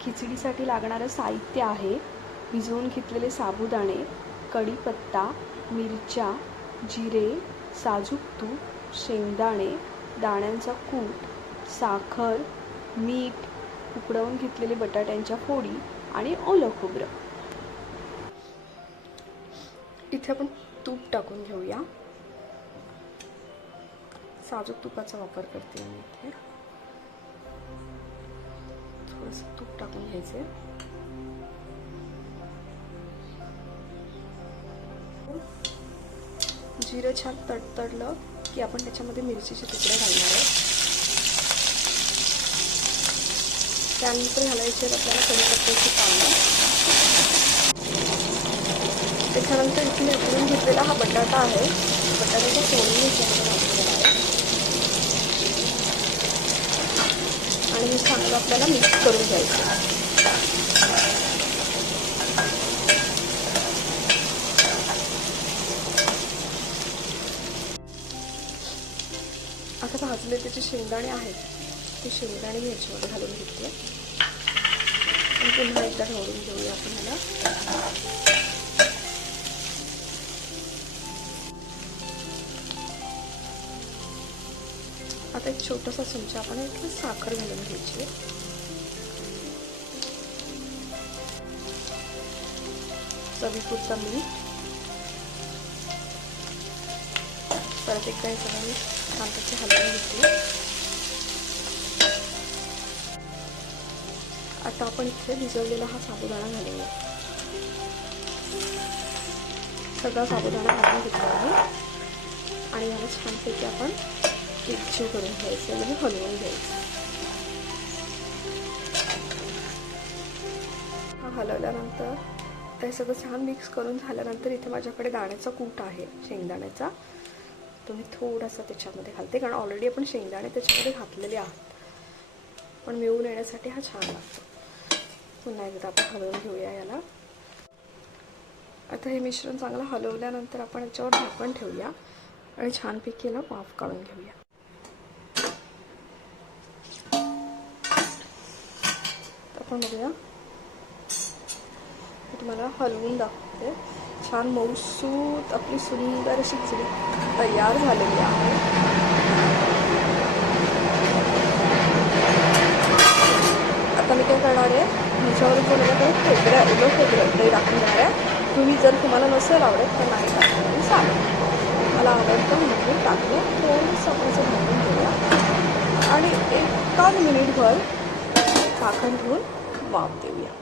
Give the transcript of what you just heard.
खिचडीसाठी लागणारं साहित्य आहे भिजवून घेतलेले साबुदाणे, कढीपत्ता, मिरच्या, जिरे, साजूक तूप, शेंगदाणे, दाण्यांचा कूट, साखर, मीठ, उकडवून घेतलेले बटाट्यांच्या फोडी आणि ओलं खोबरं. इथे आपण तूप टाकून घेऊया. साजूक तुपाचा वापर करते मी इथे. थोडंसं तूप टाकून घ्यायचे. जिरं छान तडतडलं की आपण त्याच्यामध्ये मिरचीचे तुकडे घालणार आहे. त्यानंतर घालायचे आपल्याला कढीपत्त्याची पानं. त्याच्यानंतर इथे उकडून घेतलेला हा बटाटा आहे, बटाट्याच्या फोडणी याच्यामध्ये घातलेला आहे आणि हे चांगलं आपल्याला मिक्स करून घ्यायचं. आता भाजले त्याचे शेंगदाणे आहेत, ते शेंगदाणे मी याच्यामध्ये घालून घेतले आणि पुन्हा एकदा ढवळून घेऊया आपण ह्याला. आता एक छोटासा चमचा आपण इथे साखर घालून घ्यायची. चवीपुरता मीठ. परत एकदा हे सगळं मी छान त्याचे हलवून घेतले. आता आपण इथे भिजवलेला हा साबुदाणा घालूया. सगळा साबुदाणा घालून घेतला आहे आणि याला छानपैकी आपण एकजीव करून घ्यायचं म्हणजे हलवून घ्यायचं. हा हलवल्यानंतर ते सगळं छान मिक्स करून झाल्यानंतर इथे माझ्याकडे दाण्याचा कूट आहे शेंगदाण्याचा, तो मी थोडासा त्याच्यामध्ये घालते कारण ऑलरेडी आपण शेंगदाणे त्याच्यामध्ये घातलेले आहात, पण मिळून येण्यासाठी हा छान लागतो. पुन्हा एकदा आपण हलवून घेऊया याला. आता हे मिश्रण चांगलं हलवल्यानंतर आपण याच्यावर झाकण ठेवूया आणि छानपैकी याला वाफ काढून घेऊया. आपण बघूया, तुम्हाला हलवून दाखवते. छान मऊसूत आपली सुंदर अशी खिचडी तयार झालेली आहे. आता मी काय करणार आहे, ह्याच्यावर जो माझ्याकडे ओलं खोबरं ते टाकणार आहे. तुम्हाला नसेल आवडत तर नाही टाकलं चालेल. मला आवडतं म्हणून टाकलं. थोडंसं आपण भाजून घेऊया आणि 1 मिनिटभर झाकण घेऊन वाफ देऊया.